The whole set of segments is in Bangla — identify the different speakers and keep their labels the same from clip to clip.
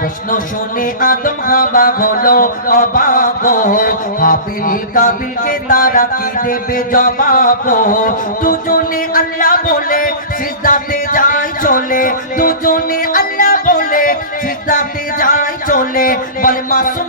Speaker 1: প্রশ্ন শুনে আদম হাবা হলো, অবাক হাবিল কাবিলকে তারা কি দেবে জবাব? দুজনে আল্লাহ বলে, সিজদাতে যাই চলে। দুজনে আল্লাহ বলে, সিজদাতে যাই চলে। বলে, মাসুম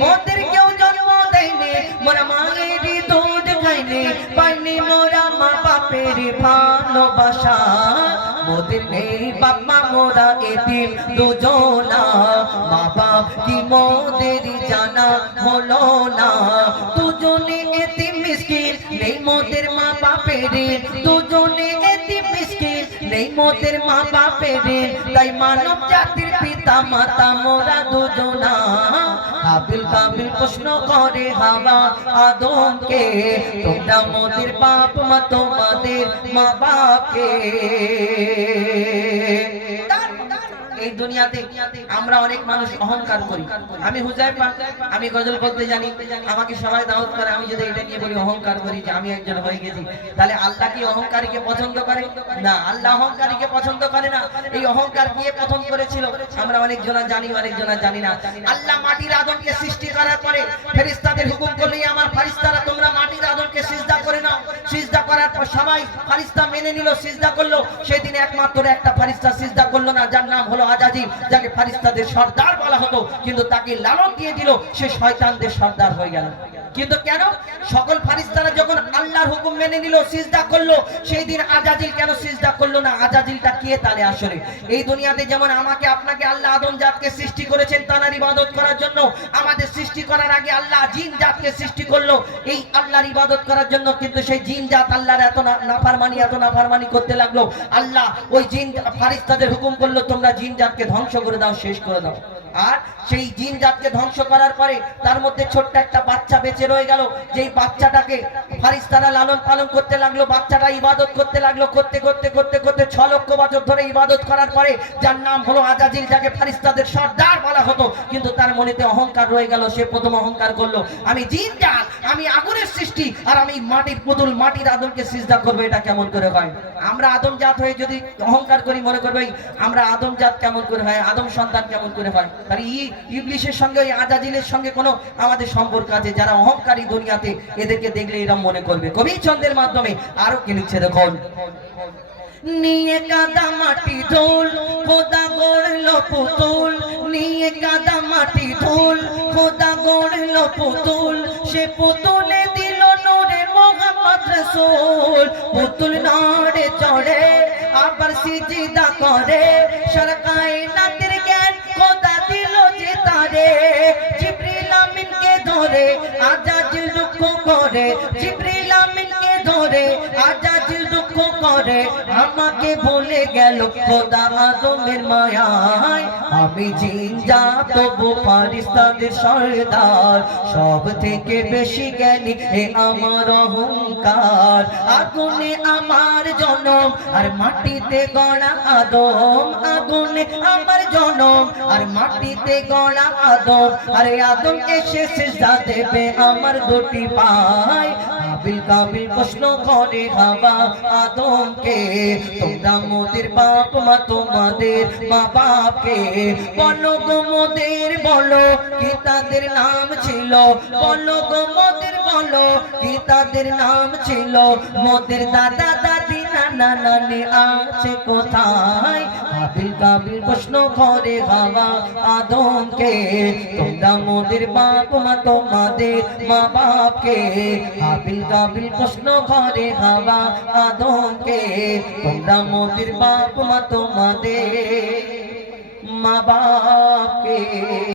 Speaker 1: মোদের কেউ জন্ম দেয়নি, মোরা মায়েরই দুধ খাইনি, পাইনি মোরা মা বাপের ভালোবাসা। মোদের নেই মা, মোরা এতিম দুজনা। মা বাপ কি মোদের জানা হলো না? দুজনে নেই মোদের মা বাপের। দুজনে নেই মোদের মা বাপের। তাই মানব জাতির পিতা মাতা মোরা দুজনা। হাবিল কাবিল প্রশ্ন করে হাওয়া আদমকে তোমরা মোদের বাপ মা তোমাদের মা বাপকে এই দুনিয়াতে আমরা অনেক মানুষ অহংকার করি। আমি হুজাইফা, আমি গজল বলতে জানি। আমাকে সবাই দাওয়াত করে, আমি যদি এটা নিয়ে বলি অহংকার করি যে আমি একজন হয়ে গেছি, তাহলে আল্লাহ কি অহংকারীকে পছন্দ করে? না, আল্লাহ অহংকারীকে পছন্দ করে না। এই অহংকার কে প্রথম করেছিল? আমরা অনেক জনা জানি, অনেক জনা জানি না। আল্লাহ মাটির আদমকে সৃষ্টি করার পরে ফেরেশতাদের হুকুম করলেই আমার ফারিস্তারা সবাই ফারিস্তা মেনে নিল, সিজদা করল। সেদিন একমাত্র একটা ফারিস্তা সিজদা করল না, যার নাম হলো আজাজি, যাকে ফারিস্তাদের সর্দার বলা হতো। কিন্তু তাকে লালন দিয়ে দিল, সে শয়তানদের সর্দার হয়ে গেল। কিন্তু কেন? সকল ফারিস্তারা যখন আল্লাহর হুকুম মেনে নিল, সিজদা করল, সেই দিন আজাজিল কেন সিজদা করল না? আজাজিলটা কে তাহলে আসলে? এই দুনিয়াতে যেমন আমাকে, আপনাকে আল্লাহ আদম জাতকে সৃষ্টি করেছেন তানার ইবাদত করার জন্য, আমাদের সৃষ্টি করার আগে আল্লাহ জিন জাতকে সৃষ্টি করল, এই আল্লাহর ইবাদত করার জন্য কিন্তু সেই জিন জাত আল্লাহর এত নাফরমানি এত নাফরমানি করতে লাগল। আল্লাহ ওই জিন ফারিস্তাদের হুকুম করল, তোমরা জিন জাতকে ধ্বংস করে দাও, শেষ করে দাও। আর সেই জিন জাতকে ধ্বংস করার পরে তার মধ্যে ছোট্ট একটা বাচ্চা বেঁচে রয়ে গেল। যেই বাচ্চাটাকে ফারিস্তারা লালন পালন করতে লাগল, বাচ্চাটা ইবাদত করতে লাগল, করতে করতে করতে করতে ছ লক্ষ বছর ধরে ইবাদত করার পরে যার নাম হলো আজাজিল, যাকে ফারিস্তাদের সর্দার বলা হতো, কিন্তু তার মনেতে অহংকার রয়ে গেল, সে প্রথম অহংকার করল, আমি জিন জাত আমি আগুনের সৃষ্টি, আর আমি মাটির পুতুল, মাটির আদমকে সিজদা করব, এটা কেমন করে হয়? আমরা আদম জাত হয়ে যদি অহংকার করি, মনে করব, আমরা আদম জাত কেমন করে হয়, আদম সন্তান কেমন করে হয়? তার ই ইবলিশের সঙ্গে, ওই আজাজিলের সঙ্গে কোনো আমাদের সম্পর্ক আছে, যারা অহংকারী দুনিয়াতে এদেরকে দেখলে মনে করবে। কবি মাধ্যমে আরও কি লিখছে দেখুন? নিয়ে কাদা মাটি ধুল খোদা গড়লো পুতুল। নিয়ে কাদা মাটি ধুল খোদা গড়লো পুতুল। সে পুতুলে দিল নূরে মোহাম্মদ পুতুল নড়ে চড়ে, আবার সিজিদা করে সরকায় ধরে আজাজিল দুঃখ করে, জিব্রিল আমিনকে ধরে আজাজিল দুঃখ করে। আমাকে ভুলে গেল খোদা আদমের মায়ায়। আমি জিন যা তবু ফারিস্তাদের সর্দার। সব থেকে বেশি জ্ঞানী আমার অহংকার। আগুনে আমার জনম, আর মাটিতে গড়া আদম, আগুনে আমার জনম, আর মাটিতে গড়া আদম, আরে আদম এসে সিজদা দেবে আমার দুটি পায়। হাবিল কাবিল প্রশ্ন করে হাবা আদমকে, তোমরা মোদের বাপ মা তোমাদের মা বাপকে। বলো গো মোদের, বলো কি তাদের নাম ছিল? বলো গো মোদের, বলো কি তাদের নাম ছিল? মোদের দাদা দাদি নানা নানি আছে কোথায়? হাবিল কাবিল প্রশ্ন করে হাওয়া আদমকে, তোমরা মোদের বাপ মা, তোমাদের মা বাপকে হাবিল কাবিল প্রশ্ন করে হাওয়া আদমকে, তোমরা মোদের বাপ মা, তোমাদের মা বাপকে